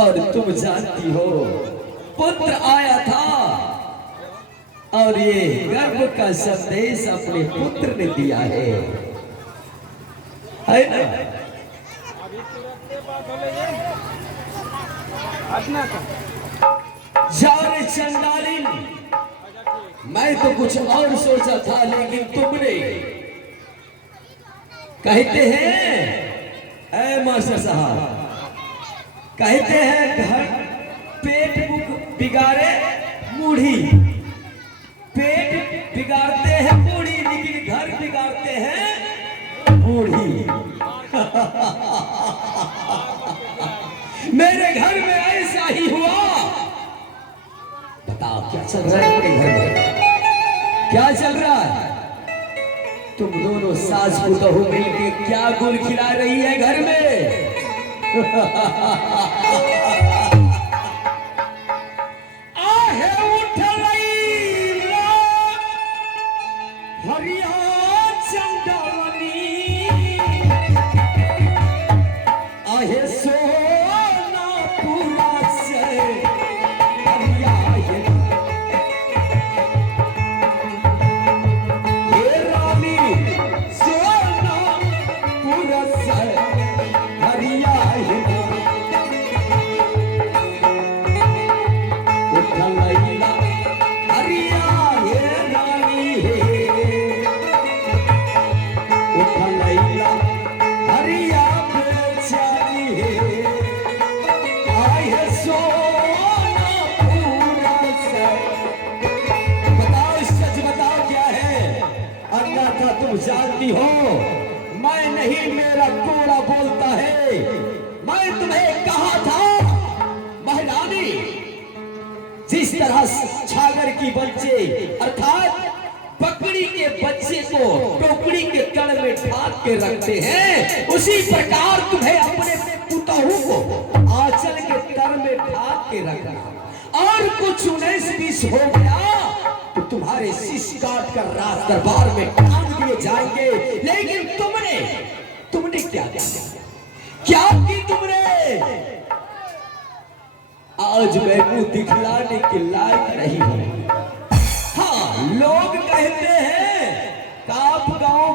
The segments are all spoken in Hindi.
और तुम जानती हो पुत्र आया था और ये गर्भ का संदेश अपने पुत्र ने दिया है ना? जाने चंडालिन, मैं तो कुछ और सोचा था लेकिन तुमने कहते हैं ऐ मास्टर साहब, कहते हैं घर पेट बिगाड़े मूढ़ी, पेट बिगाड़ते हैं मूढ़ी लेकिन घर बिगाड़ते हैं बूढ़ी। मेरे घर में ऐसा ही हुआ। बताओ क्या चल रहा है मेरे घर में, क्या चल रहा है? तुम दोनों सास बहू मिलके क्या गुल खिला रही है घर में? आहे उठ लैला हरिया चंदवनी, आहे सोना पूरा से हरिया ये रानी सोना पूरा से हरिया जानती हो मैं नहीं, मेरा कोड़ा बोलता है। मैं तुम्हें कहा था महारानी, जिस तरह छागर की बच्चे अर्थात बकरी के बच्चे को टोकरी के तल में ढाक के रखते हैं, उसी प्रकार तुम्हें अपने पुतहू को आंचल के तर में ढाक के रखना। और कुछ 19-20 हो गया तो तुम्हारे शिष्य काट कर रात दरबार में टांग दिए जाएंगे। लेकिन तुमने क्या की तुमने? आज मैं मुंह दिखलाने के लायक नहीं हूं। हाँ, लोग कहते हैं कि आप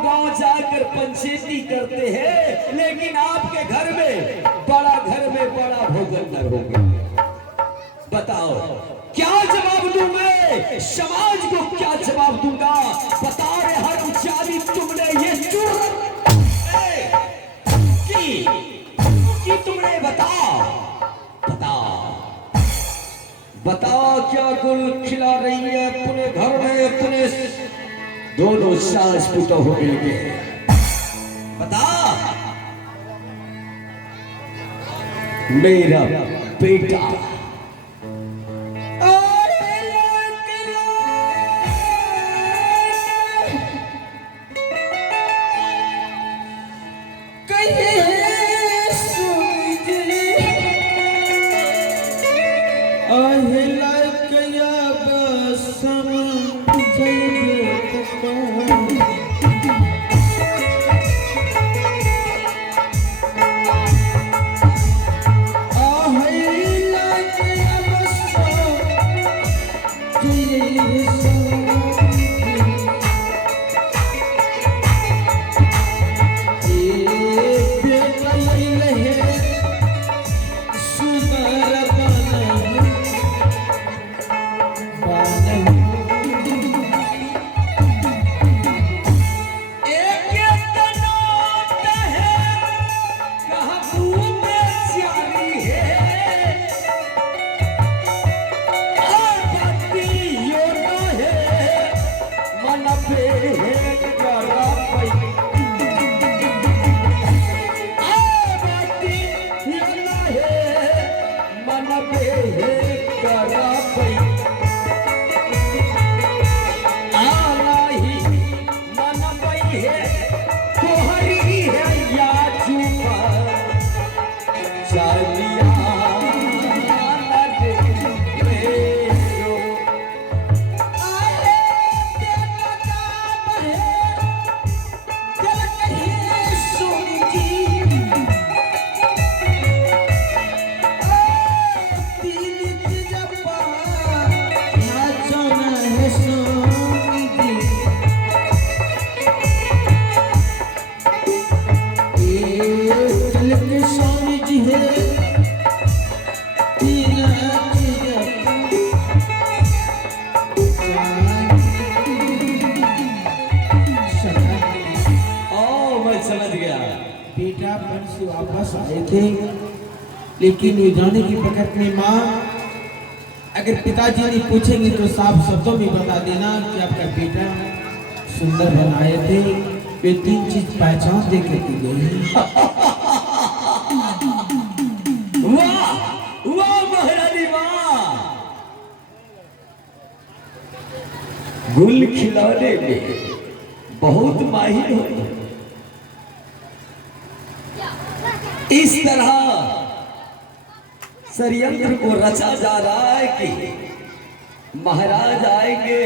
गांव जाकर पंचायती करते हैं, लेकिन आपके घर में बड़ा भोजन न होगा। बताओ क्या जवाब दूं मैं? समाज को क्या जवाब दूंगा? बता रहे हर उचारी तुमने ये जुर्म की तुमने बताओ क्या गुल खिला रही है अपने घर में अपने दोनों सास पुतहू मिलके? बता। मेरा बेटा बेटा वन से वापस आए थे, लेकिन ये जाने की वक्त में माँ, अगर पिताजी ने पूछेंगे तो साफ शब्दों में बता देना कि आपका बेटा सुंदर बनाए थे। वे 3 चीज पहचान दे के गई। वाह वाह महारानी वाह, गुल खिलाने में बहुत माहिर हो। इस तरह षड्यंत्र को रचा जा रहा है कि महाराज आएंगे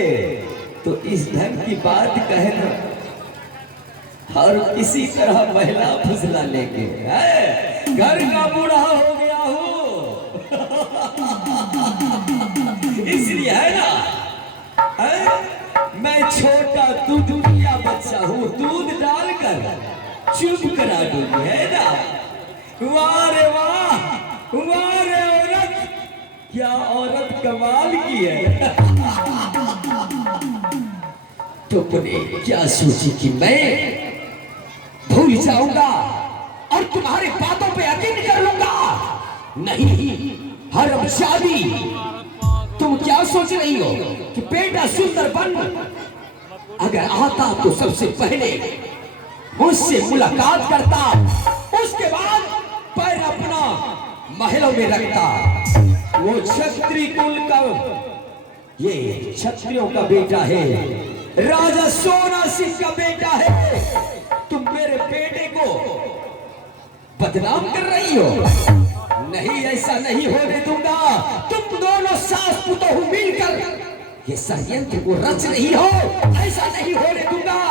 तो इस ढंग की बात कहना और किसी तरह महिला फुसला लेके घर का बूढ़ा हो गया हूँ इसलिए है ना मैं छोटा दूधिया बच्चा हूँ, दूध डालकर चुप करा दूंगी, है ना। वाह रे वाह, वाह रे औरत, क्या औरत कमाल की है। तुमने क्या सोची कि मैं भूल जाऊंगा और तुम्हारे बातों पे यकीन कर लूंगा? नहीं हरामजादी, तुम क्या सोच रही हो कि बेटा सुंदर बन अगर आता तो सबसे पहले मुझसे मुलाकात करता, उसके बाद पैर अपना महलों में रखता। वो क्षत्रिय कुल का, ये क्षत्रियों का बेटा है, राजा सोना सिंह का बेटा है। तुम मेरे बेटे को बदनाम कर रही हो? नहीं, ऐसा नहीं होने दूंगा। तुम दोनों सास पुतोहू मिलकर ये षड्यंत्र को रच रही हो, ऐसा नहीं होने दूंगा।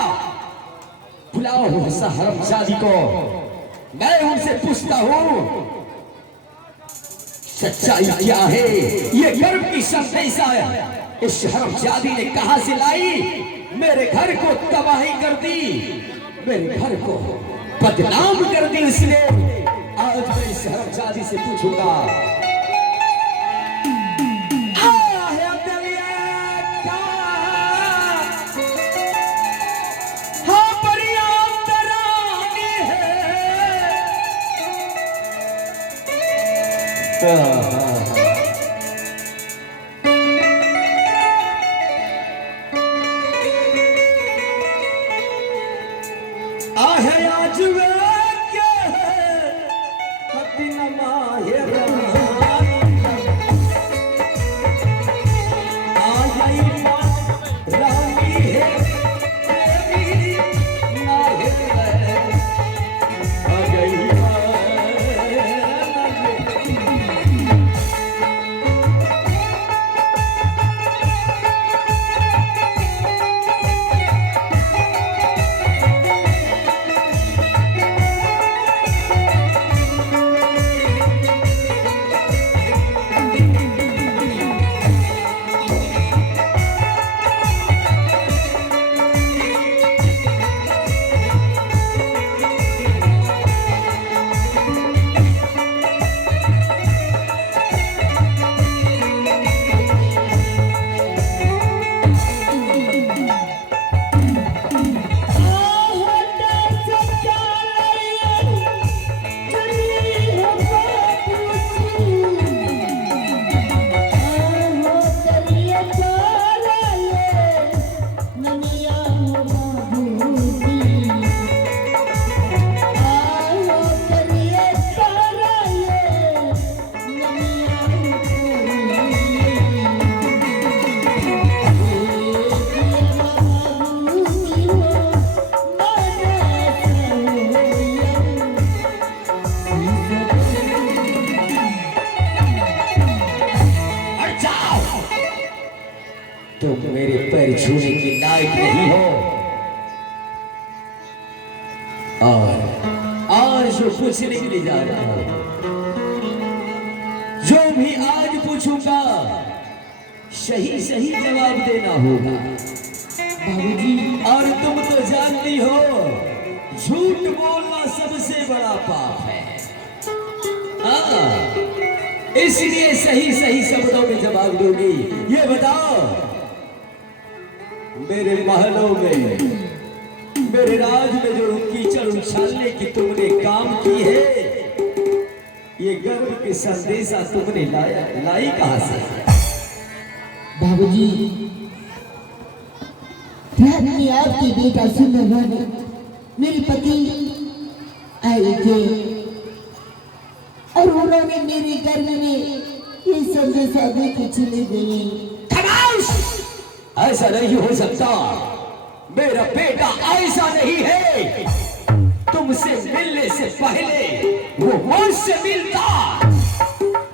बुलाओ हरामजादी को, मैं उनसे पूछता हूँ सच्चाई क्या है। ये गर्व की संदेशा है इस हरामजादी ने कहां से लाई? मेरे घर को तबाही कर दी, मेरे घर को बदनाम कर दी इसने। आज मैं इस हरामजादी से पूछूंगा, तुम मेरे पैर छूने की लायक नहीं हो। और जो पूछने के लिए जा रहा हूं, जो भी आज पूछूंगा सही सही जवाब देना होगा बाबूजी। और तुम तो जानती हो झूठ बोलना सबसे बड़ा पाप है। इसलिए सही सही शब्दों में जवाब दूंगी। ये बताओ, मेरे महलों में मेरे राज में जो कीचड़ उछालने की तुमने काम की है, ये गर्व के संदेशा तुमने लाई कहां से? बाबूजी, रात में आपके बेटा सुंदरवन मेरे पति आए थे और उन्होंने मेरे घर में ये संदेशा दे के चले गए। खामोश! ऐसा नहीं हो सकता। मेरा बेटा ऐसा नहीं है। तुमसे मिलने से पहले वो मुझसे मिलता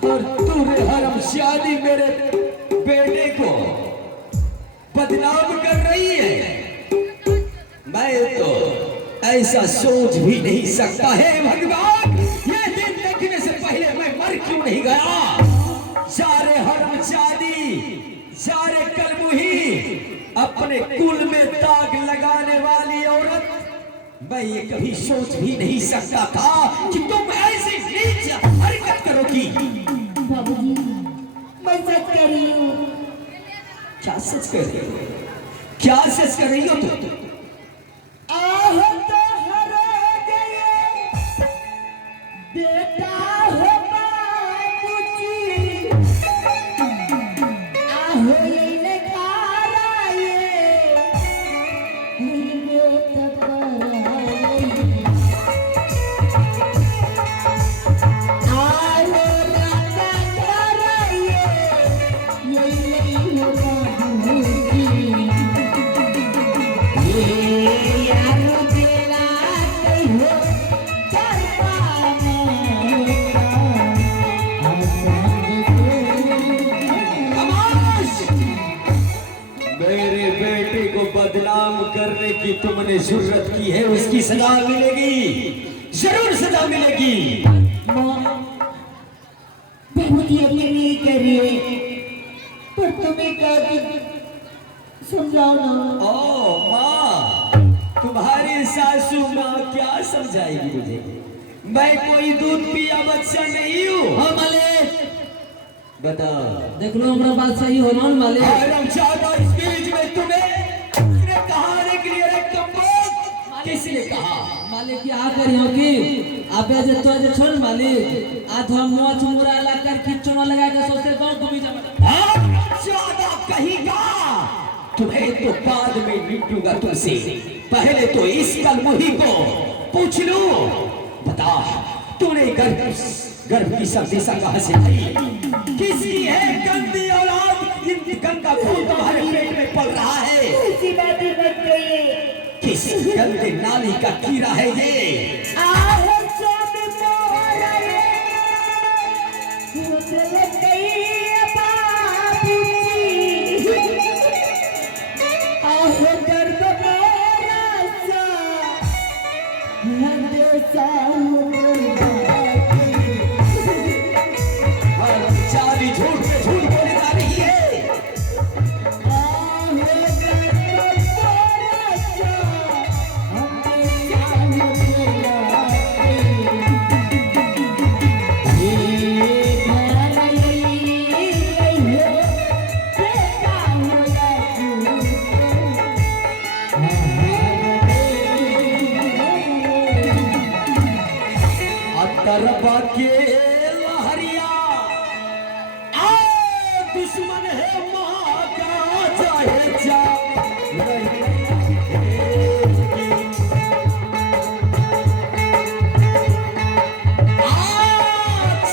और तूने हरामजादी मेरे बेटे को बदनाम कर रही है। मैं तो ऐसा सोच भी नहीं सकता है भगवान। ये दिन देखने से पहले मैं मर क्यों नहीं गया? सारे हरामजादी, सारे कलमुही, अपने कुल में दाग लगाने वाली औरत, मैं ये कभी सोच भी नहीं सकता था कि तुम ऐसी नीच हरकत करोगी। बाबूजी, मैं सच कह रही हूँ। क्या सच कर रही हो? क्या सच कर रही हो तुम? तो हरा गए बेटा हो बाबूजी, ये नकारा ये बेटा पराई। मेरे बेटे को बदनाम करने की तुमने जरूरत की है, उसकी सजा मिलेगी, जरूर सजा मिलेगी। बाबूजी अपने लिए कह रही है, पर तुम्हें क्या समझाओ ना। ओ माँ, तुम्हारी सासू माँ क्या समझाएगी मुझे? मैं कोई दूध पिया बच्चा नहीं हूँ। हाँ मालिक, बताओ। देख लो हमारा बात सही हो ना मालिक। ज्यादा इस बीच में तुम्हें कहानी के लिए किसने कहा? मालिक की आ करी हो कि अबे जे तो जे छोड़ मालिक, आ तो मुआ चुमुरा ला कर किच्चो ना लगा के सोचते गांव घूमी जा। ज्यादा कहीगा, तुम्हें तो बाद में निपटूंगा तुमसे। पहले तो इस कलमुही को पूछ लो। बता, तूने गर्भ की संदेशा कहां से लाई? किसकी है गंदी औलाद? इन गंगा खून तुम्हारे पेट में पल रहा है। ऐसी बातें मत कहिए। किस गंदे नाली का कीड़ा है ये? चाली झूठ पे झूठ बोली जा रही है। तरबा के लहरिया आ दुश्मन है माँ का चाहे जा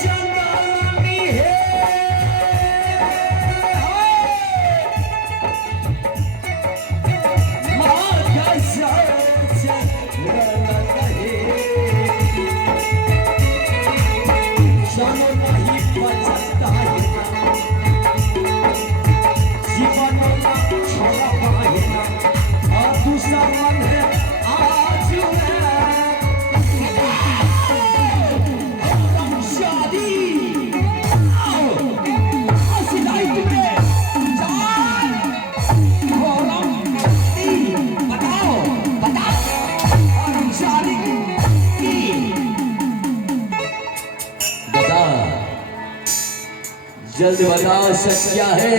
चंदनी है माँ का जानो नहीं बचता है जीवन का छोड़ा पाएगा और दूसरा मन है आज शादी सिलाई तुम्हें बताओ बताओ शादी जल्द बताओ सच क्या है?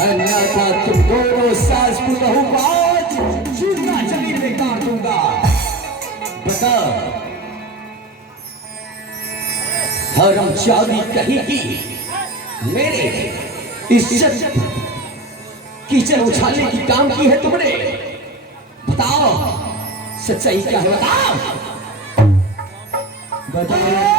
अन्यथा तुम दोनों सास पुतहु को आज चूरमा जमीन में काट सब हरामजादी कहेगी मेरे इज्जत कीचड़ उछालने की काम की है तुमने। बताओ सच्चाई क्या है, बताओ बताओ।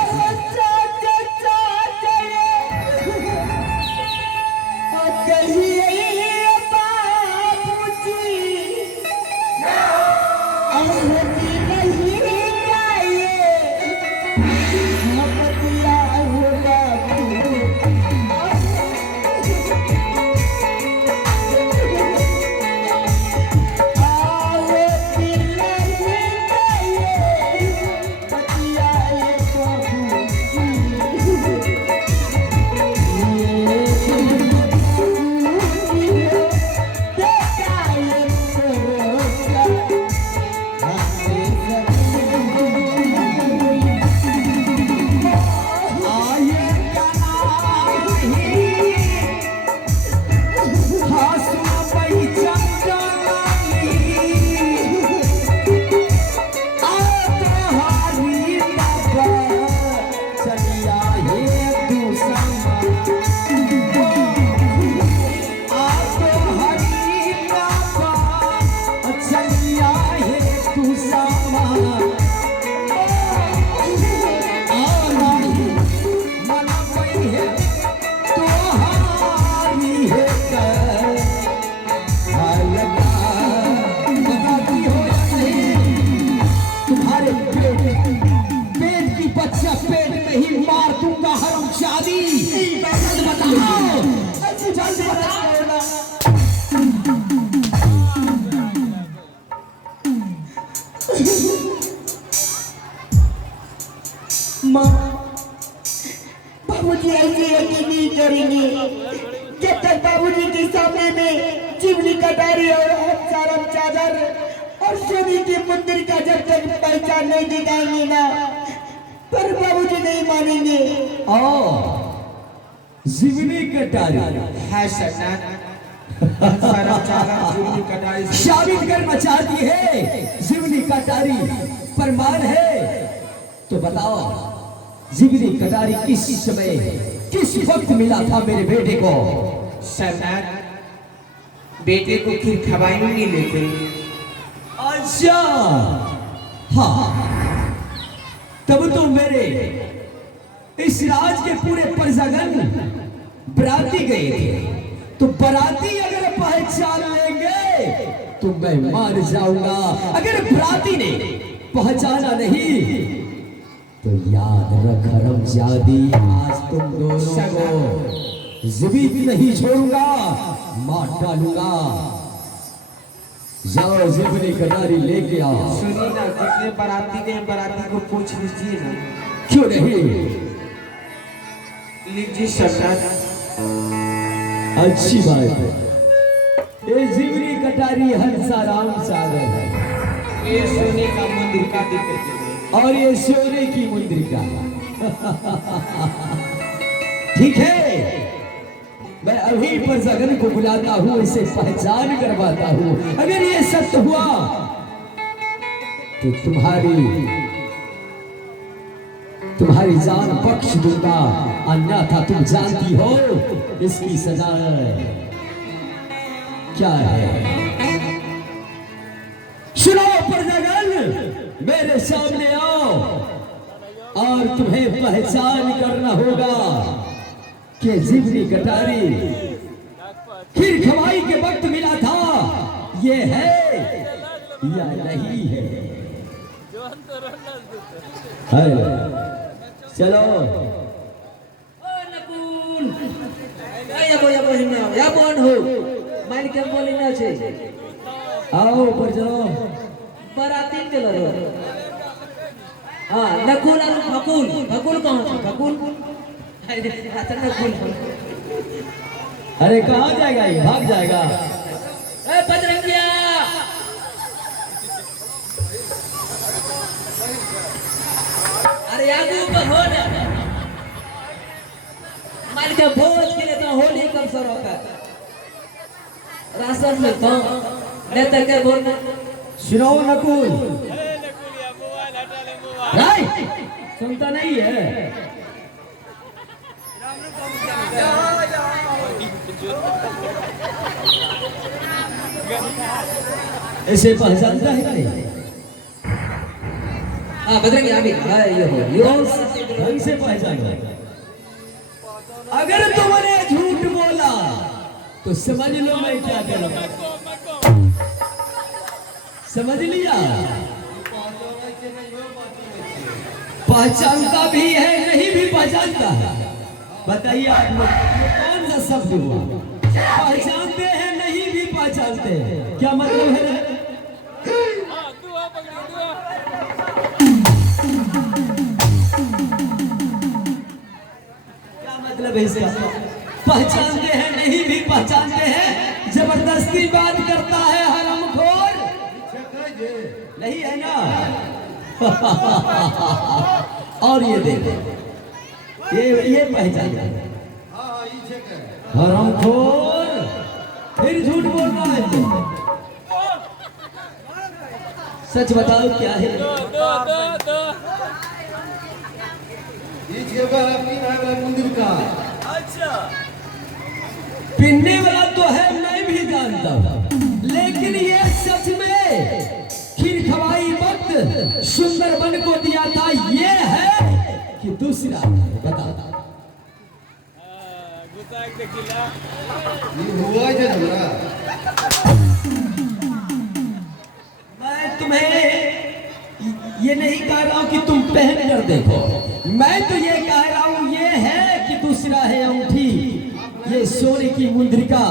बाबूजी ऐसे यकीन नहीं करेंगे जब तक बाबूजी के सामने में चिमनी कटारी और सारम चादर और सोने के मंदिर का जब तक पहचान नहीं दिखाएंगे ना, पर बाबूजी नहीं मानेंगे। जीवनी कटारी है सरदार। सारम चादर जीवनी कटारी साबित करना चाहती है। जीवनी कटारी प्रमाण है तो बताओ जीवनी कटारी किस समय किस वक्त मिला था मेरे बेटे को? सरदार बेटे को खीर खवाई नहीं लेते। अच्छा हाँ, तब तो मेरे इस राज के पूरे प्रजागण बराती गए थे, तो बराती अगर पहचान लेंगे तो मैं मार जाऊंगा। अगर बराती ने पहचाना नहीं तो याद रख हरामजादी, आज तुम दोनों को जीवित नहीं छोड़ूंगा, मार डालूंगा। जाओ जीवनी कटारी लेके आओ। सुनिए ना, जितने बराती गए बराती को पूछ लीजिए ना। क्यों नहीं? लीजिए सरदार। अच्छी बात है। ये जीवनी कटारी हंसाराम सागर है, ये सोने का मंदिर का दिक्कत है और ये सोने की मुद्रिका। ठीक है, मैं अभी प्रजागण को बुलाता हूँ, इसे पहचान करवाता हूँ। अगर ये सत्य हुआ तो तुम्हारी जान बख्श दूंगा, अन्यथा तुम जानती हो इसकी सजा क्या है। सुनो प्रजागण, मेरे सामने आओ और तुम्हें पहचान करना होगा कि जीवनी कटारी खीर खवाई के वक्त मिला था, ये है या नहीं है। चलो आओ ऊपर जाओ। बराती के लोग हाँ नकुल और फकुल। फकुल कौन है? फकुल अच्छा नकुल। अरे कहाँ जाएगा ये? भाग जाएगा। ए बजरंगिया, अरे आगे ऊपर हो ना, मान के भोज के लिए तो होली कब शुरू होता है? राशन में तो नेता के बोल सुनो नकुल, सुनता नहीं है। ऐसे पहचानता है नहीं? हाँ बजरंगी अभी ये हो ढंग से पहचाना। अगर तुमने झूठ बोला तो समझ लो मैं क्या कर रहा हूं। समझ लिया? पहचानता भी है नहीं भी पहचानता है। बताइए आप लोग ये कौन सा शब्द हुआ? पहचानते हैं नहीं भी पहचानते हैं, क्या मतलब है? क्या मतलब है इसका? पहचानते हैं नहीं भी पहचानते हैं, जबरदस्ती बात करता है हरामखोर। नहीं है ना? और ये देखो, ये पहचान हरामखोर, फिर झूठ बोलना है तो। सच बताओ क्या है? मंदिर का पीने वाला तो है मैं भी जानता हूँ, लेकिन ये सच में खीर खवाई वक्त सुंदरबन को दिया था, ये है कि दूसरा? बता। हुआ मैं तुम्हें ये नहीं कह रहा हूँ कि तुम पहन कर देखो, मैं तो ये कह रहा हूँ ये है कि दूसरा है अंगूठी, ये सोने की मुद्रिका।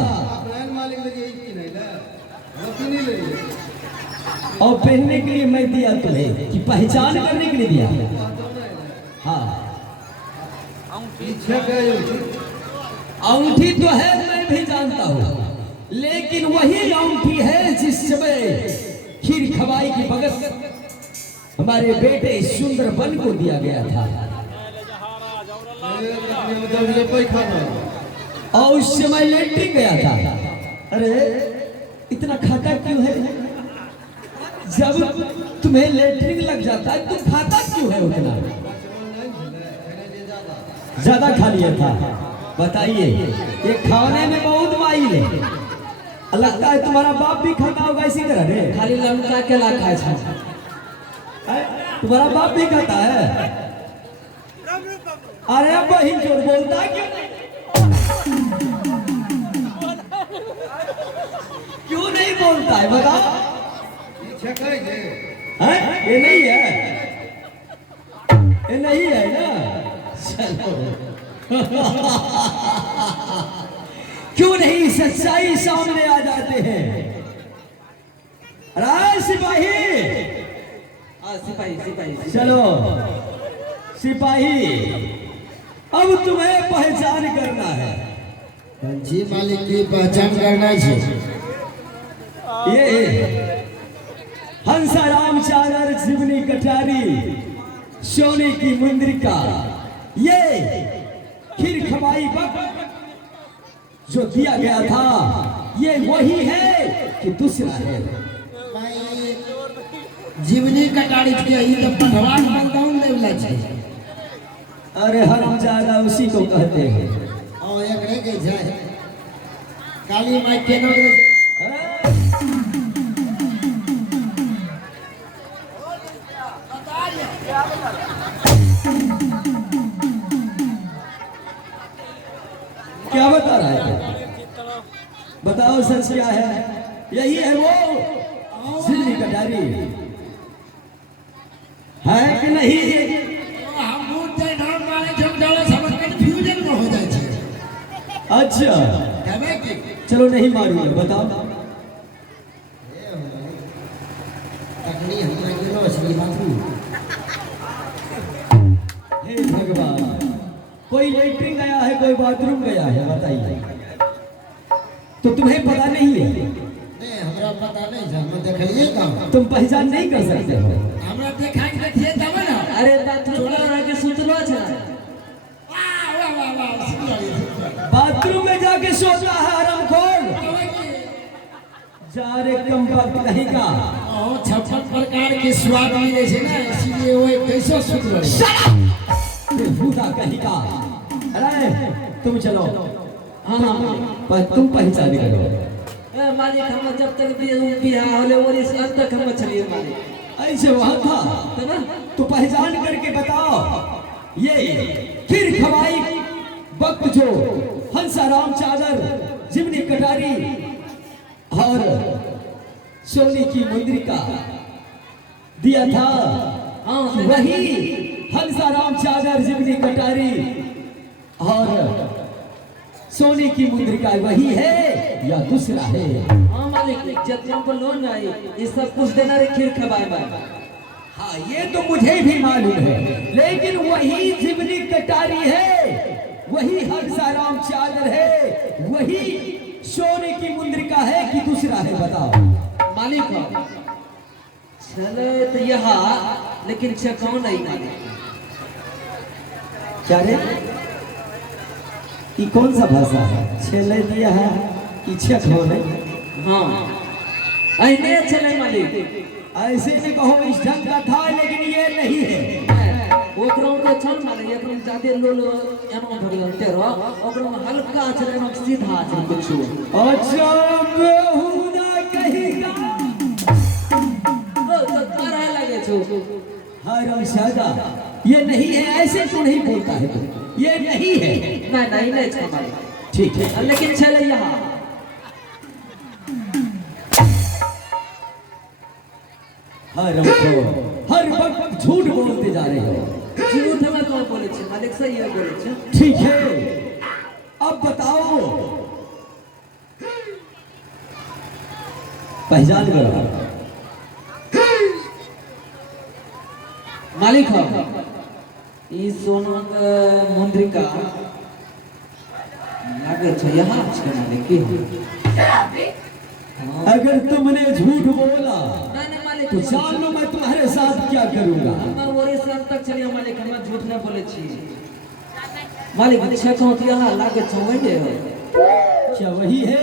और पहनने के लिए मैं दिया तुम्हें कि पहचान करने के लिए दिया। हाँ अंगूठी तो है मैं भी जानता हूँ, लेकिन वही अंगूठी है जिस समय खीर खवाई की भगत हमारे बेटे सुंदरबन को दिया गया था। और उस समय लेटरिन गया था। अरे इतना खाता क्यों है? जब तुम्हें लेटरिन लग जाता है तुम खाता क्यों है उतना? ज्यादा खा लिया था। बताइए, ये खाने में बहुत माइल है। लगता है तुम्हारा बाप भी खाता होगा इसी तरह रे। खाली लमका के ला खाए छा। तुम्हारा बाप भी खाता है? अरे बहिन चोर बोलता है क्यों नहीं बोलता है? बता। ये नहीं है, ये नहीं है ना? चलो क्यों नहीं सच्चाई सामने आ जाते हैं? राय सिपाही, सिपाही चलो सिपाही, अब तुम्हें पहचान करना है। जी मालिक की पहचान करना है। ये हंसाराम चादर जीवनी कटारी सोने की मुद्रिका, ये खीर खवाई वक्त जो दिया गया था, ये वही है कि दूसरा है? जीवनी कटारी के ही तो पठवान बंदाउन देवला छे। अरे हरामजादा उसी को कहते हैं। और एक रह गई जाए काली माई के नो क्या बता रहा है? बताओ सच क्या है? यही है वो जीवनी कटारी है कि नहीं? हम मूर्त नाम वाले जब डालो समझ कंफ्यूजन में हो जाए छे। अच्छा तबे की चलो नहीं मारूंगा, बताओ। तकनी हमरा गिरो असली बाबू। हे भगवान, कोई लेटरिन गया है, कोई बाथरूम गया है, बताइए। तो तुम्हें पता नहीं है? नहीं हमरा पता नहीं था, मैं देखलिए का। तुम पहचान नहीं कर सकते हो? हमरा देखा के देखिए तब ना। अरे बाथरूम में रह के सुतलो छा। वाह वाह वाह वाह। बाथरूम में जाके सोता है हरामखोर। जा रे कम वक्त नहीं का। हाँ, 56 प्रकार के स्वाद मिले छे ना, इसलिए वो एक कैसे शुद्ध बने। बेहुदा कहीं का। अरे तुम चलो, हाँ पर तुम पहचान करो। मालिक हम जब तक बिहार होले वो इस अंत तक हम चलिए मालिक। ऐसे वहां था है ना? तो पहचान करके बताओ। ये फिर खवाई वक्त जो हंसाराम चादर, जिमनी कटारी और सोने की मुद्रिका दिया था, हाँ वही हंसाराम चादर, जिमनी कटारी और सोने की मुद्रिका वही है या दूसरा है? हाँ मालिक, जितना पर लोन आई ये सब कुछ देना रे खीर खवाए। हाँ ये तो मुझे भी मालूम है, लेकिन वही जिमनी कटारी है, वही हंसाराम चादर है, वही सोने की मुद्रिका है कि दूसरा है? बताओ मालिक चले तो यहाँ, लेकिन कौन नहीं मालिक। क्या रे, ये कौन सा भाषा है? छेले दिया है कि छक हो रे? हाँ ऐने चले मालिक। ऐसे में कहो इस ढंग का था, लेकिन ये नहीं है। ओकरो तो छन मालिक, एकरो जादे लोल एनो भगलन तेरो, ओकरो हल्का चले न सीधा चले कुछ। अच्छा बेहुदा कहेगा। ओ तो तरह लगे छो। हरम सादा, ये नहीं है, ऐसे क्यों नहीं बोलता है तू? ये नहीं है। नहीं छो मालिक। ठीक है, लेकिन चले यहाँ हर वक्त झूठ बोलते जा रहे हो। झूठ में कौन बोले छे मालिक? सही है बोले छे। ठीक है, अब बताओ, पहचान करो। मालिक हो ई सोना मुद्रिका लागे छे यहाँ छे मालिक की। अगर तुमने झूठ बोला नहीं मालिक, तो जान लो मैं तुम्हारे साथ क्या करूंगा। मैं वही सब तक चलिए मालिक, हम झूठ न बोले छी मालिक। छे कौन यहाँ लागे छे वही है? क्या वही है?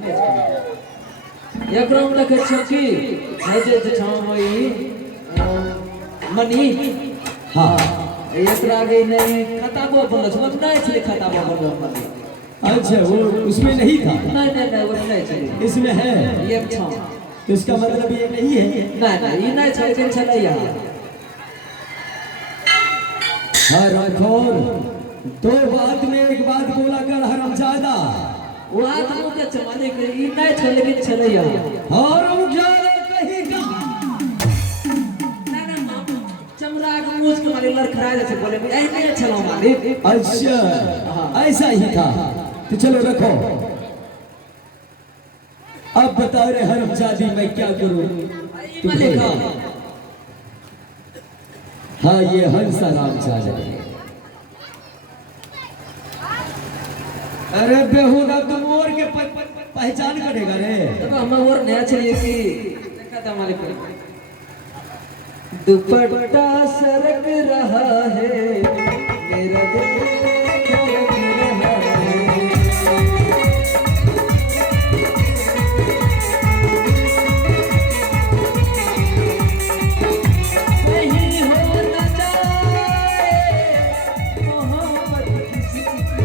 नहीं एकरो में लखे छे कि है जे छमई मनी। हाँ एकरा आगे नहीं खताबो बोलो छ, मत नहीं छे खताबो बोलो मनी। अच्छा, वो उसमें नहीं था, नहीं वो नहीं छे, इसमें है। ये छ तो इसका मतलब ये नहीं है। नहीं ये नहीं छे, लेकिन चले यहाँ। हर अखोर दो बात में एक बात बोला कर हरामजादा। वो आदमी के चमाने के ये नहीं छे, लेकिन चले यहाँ। हरामजादा कहेगा। चमड़ा के मुझ के मारे लड़खड़ा जैसे बोले ऐसे चलो मालिक। अच्छा ऐसा ही था, तो चलो रखो। अब बता रहे हरामजादी मैं क्या करूं? मालिक हाँ ये हंसाराम चादर है। अरे बेहुदा, तुम और के पहचान करेगा रे? तो हम और नया चाहिए कि देखा था मालिक। दुपट्टा सरक रहा है मेरा दिल धड़क रहा है। नहीं होना चाहिए मोहब्बत किसी की।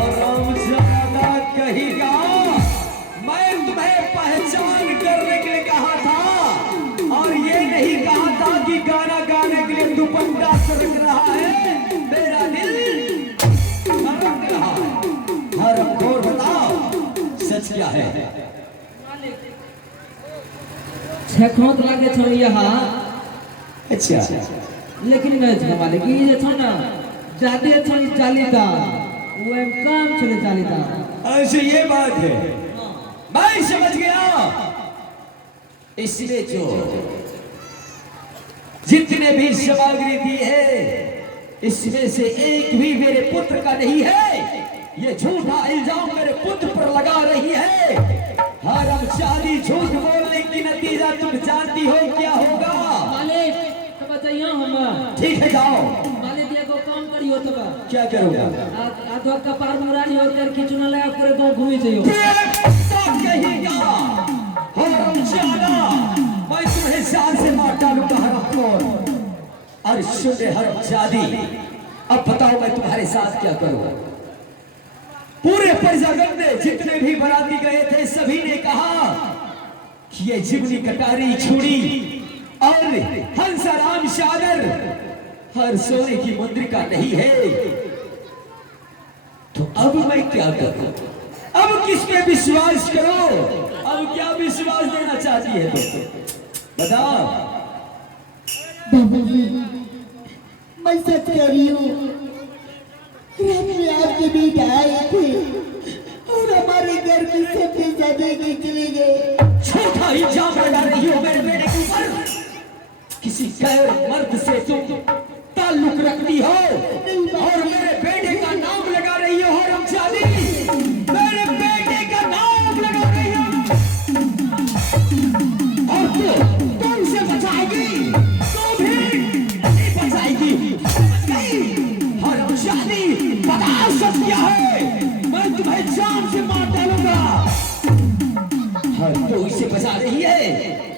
हरामजादा कहेगा। मैं तुम्हें पहचान करने के लिए कहा था, और ये नहीं कहा था कि गाना गाने के लिए दुपट्टा सरक रहा है, मेरा दिल धड़क रहा है। हरामखोर, बताओ सच क्या है? छखोत लागे छो यहाँ, अच्छा लेकिन मैं छ मालिक ये जे छो ना जादे छो जालीदार, वो हम काम चले जालीदार। ऐसे ये बात है, मैं समझ गया। इसमें जो जितने भी सामग्री दी है, इसमें से एक भी मेरे पुत्र का नहीं है। ये झूठा इल्जाम मेरे पुत्र पर लगा रही है। हरामजादी, झूठ बोलने की नतीजा तुम जानती हो क्या होगा? मालिक तो बताइए हम ठीक है जाओ। माले दिया को काम करियो तब क्या करूँगा? आधो कपार मुरारी होकर खिचुना लगा पूरे गांव घूमे जाइयो। सब कहिएगा हरामजादा, मैं तुम्हें जान से मार डालूंगा हरामखोर। अरे सुन हरामजादी, अब बताओ मैं तुम्हारे साथ क्या करूँ? पूरे प्रजागण में जितने भी बराती गए थे सभी ने कहा कि ये जीवनी कटारी छुड़ी और हंसाराम सागर हर सोने की मुद्रिका नहीं है। तो अब मैं क्या करूं? अब किस पे विश्वास करो? अब क्या विश्वास देना चाहती है तुम बताओ? बाबूजी, मैं सच कह रही हूँ, रात में आपके बेटा आए थे और हमारे घर में सबसे ज्यादा के चले गए। झूठा इल्जाम लगा रही हो मेरे बेटे के ऊपर। किसी गैर मर्द से तुम ताल्लुक रखती हो और मेरे बेटे का नाम लगा रही हो हरामजादी। मेरे बेटे का नाम लगा रही हो और तुमसे बचाएगी तो भी नहीं बचाएगी। हरामजादी, बताओ सच क्या है? मैं तुम्हें जान से मार डालूंगा। तो इसे बचा रही है